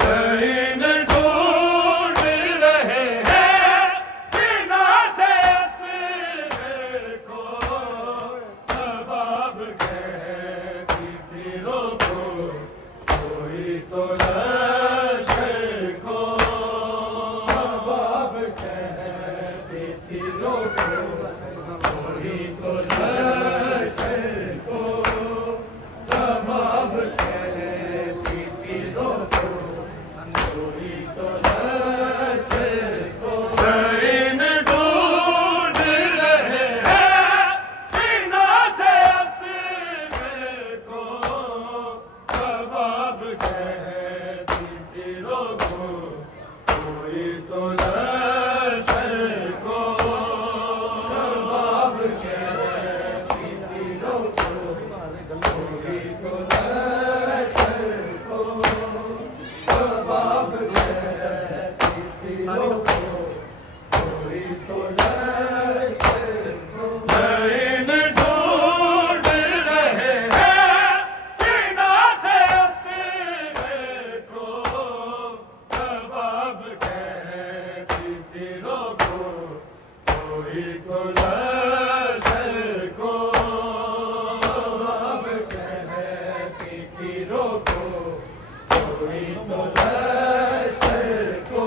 लेन ढूंढ रहे हैं सीना से असर को, कबाब कहती थी रोको कोई तो लश्कर को, कबाब कहती थी रोको कोई तो लश्कर को, कबाब कहती थी रोको कोई तो लश्कर को। लेन ढूंढ रहे हैं सीना से असर को, कबाब कहती थी रोको कोई तो लश्कर को, कबाब कहती थी रोको कोई तो लश्कर को, कबाब कहती थी रोको कोई तो लश्कर को। लेन ढूंढ रहे हैं सीना से असर को, कबाब कहती थी रोको कोई तो लश्कर को, कबाब कहती थी रोको कोई तो लश्कर को,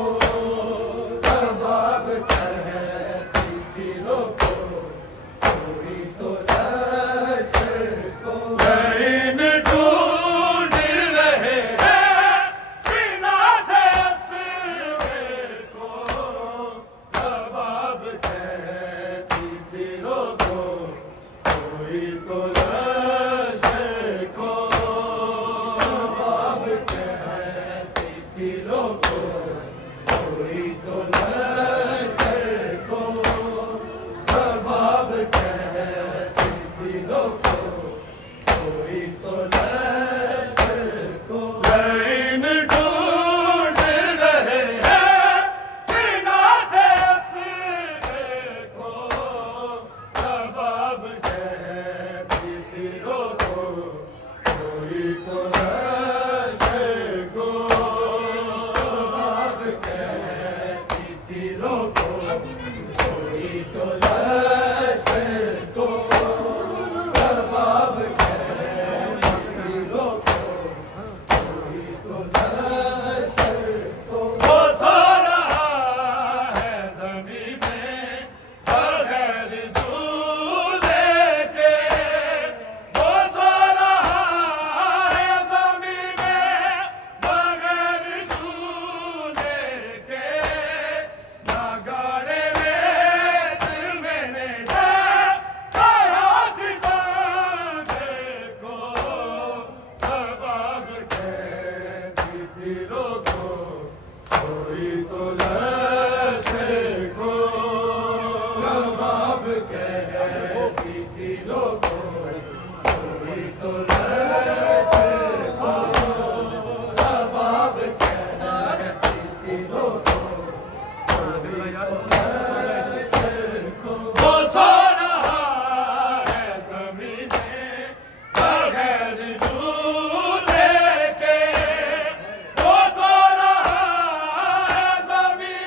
कबाब कहती थी रोको कोई तो लश्कर को। लेन ढूंढ रहे हैं सीना से असर को, कबाब कहती थी रोको कोई तो लश्कर को, कबाब कहती थी रोको कोई तो लश्कर को, कबाब कहती थी रोको कोई तो लश्कर को। लेन ढूंढ रहे हैं सीना से असर को, कबाब कहती थी रोको कोई तो लश्कर को, कबाब कहती थी रोको कोई तो लश्कर को, कबाब कहती थी रोको कोई तो लश्कर को। वो सो रहा है ज़मीं में बगैर झूले के, वो सो रहा है ज़मीं में बगैर झूले के, ना गाड़े रेत मैंने से खाया सितारे को, कबाब कहती थी रोको कोई तो लश्कर को, कबाब कहती थी रोको कोई तो लश्कर को, कबाब कहती थी रोको कोई तो लश्कर को। वो सो रहा है ज़मीं में बगैर झूले के, वो सो रहा है ज़मीं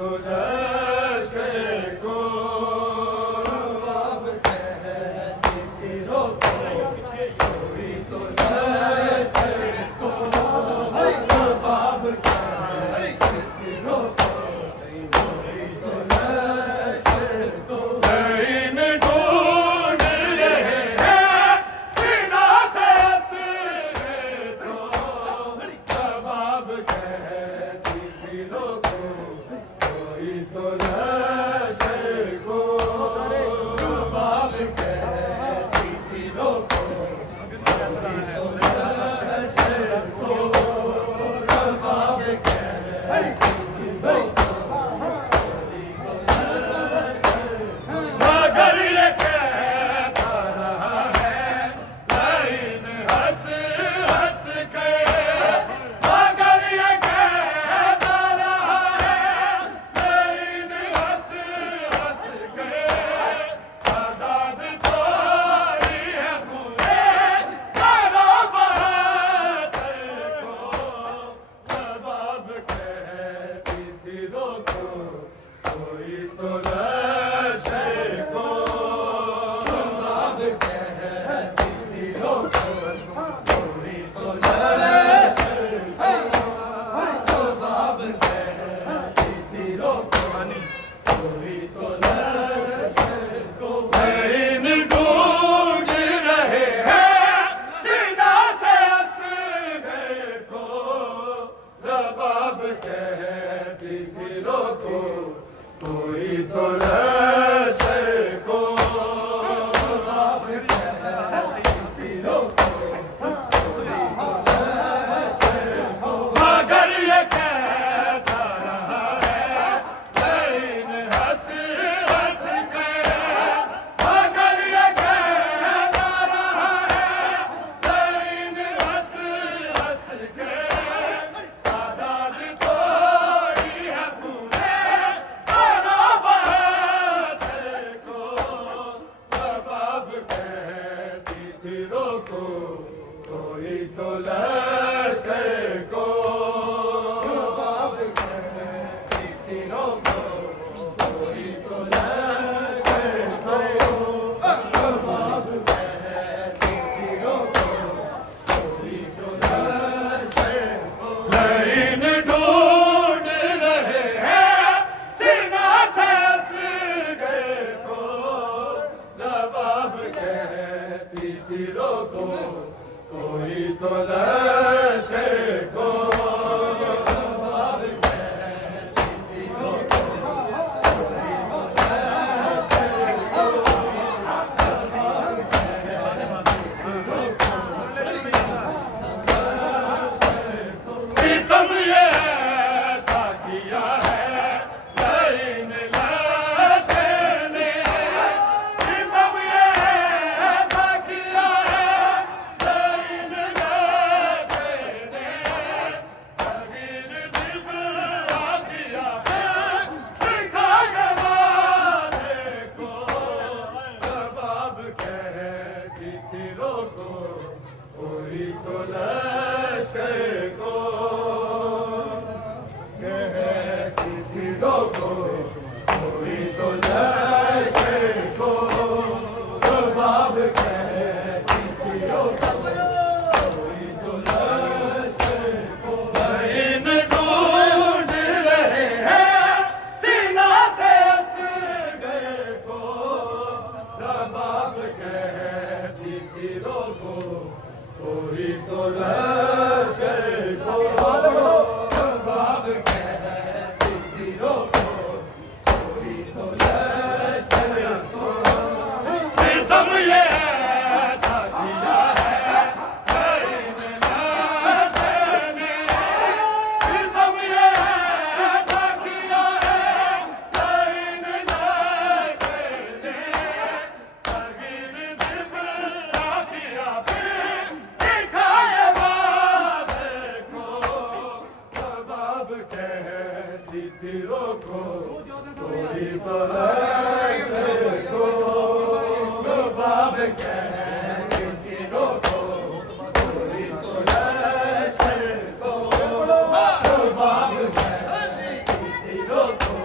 तो लश्कर को बाब कहती थी रोको, कोई तो लश्कर को बाब कहती थी रोको, कोई तो लश्कर को इन ढूंढ रहे हैं सीना से असरे को, बाब कहती थी रोको, कोई तो लश्कर को बाब कहती थी रोको, कोई तो लश्कर को बाब कहती थी रोको, मगर ये कहता रहा है लाइन हंस हंस के, मगर ये कहता रहा है लाइन हंस हंस के, तादाद थोड़ी है पूरे कारोबार को, जवाब कहती थी रोको, कोई तो लश्कर को बाब कहती थी रोको, कोई तो लश्कर को बाब कहती थी रोको, कोई तो लश्कर को इन ढूंढ रहे हैं सीना से असगर को, जवाब कहती थी रोको, कोई तो लश्कर को बाब कहती थी रोको, कोई तो लश्कर को मगर ये कहता रहा है लाइन हंस हंस के, मगर ये कहता रहा है लाइन हंस हंस के, तादाद थोड़ी है पूरे कारोबार को, जवाब कहती थी रोको, कोई तो लश्कर को बाब कहती थी रोको, कोई तो लश्कर को बाब कहती थी रोको, कोई तो लश्कर को लाइन ढूंढ रहे हैं सीना से असगर को, जवाब कहती थी रोको, कोई तो लश्कर को बाब कहती थी रोको, कोई तो लश्कर को बाब कहती थी रोको, सितम ये ऐसा किया है लाइन लश्कर ने, सितम ये ऐसा किया है लाइन लश्कर ने, सगीर ज़िब्रा किया है दिखा गवाने को, जवाब कहती थी रोको, कोई तो लश्कर को कहती थी रोको, कोई तो लश्कर को बाब कहती थी रोको, कोई तो लश्कर को इन ढूंढ रहे हैं सीना से असगर को, बाब कहती थी रोको, कोई तो लश्कर को बाब कहती थी रोको, कोई तो लश्कर को सितम ये ऐसा किया है लाइन लश्कर ने, सितम ये ऐसा किया है लाइन लश्कर ने, सगीर ज़िब्रा किया फिर दिखा गवाने को, जवाब कहती थी रोको, कोई तो लश्कर को बाब कहती थी रोको, कोई तो लश्कर को बाब कहती थी रोको,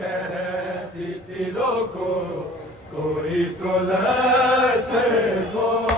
कहती थी लोगों, कोई तो लश्कर को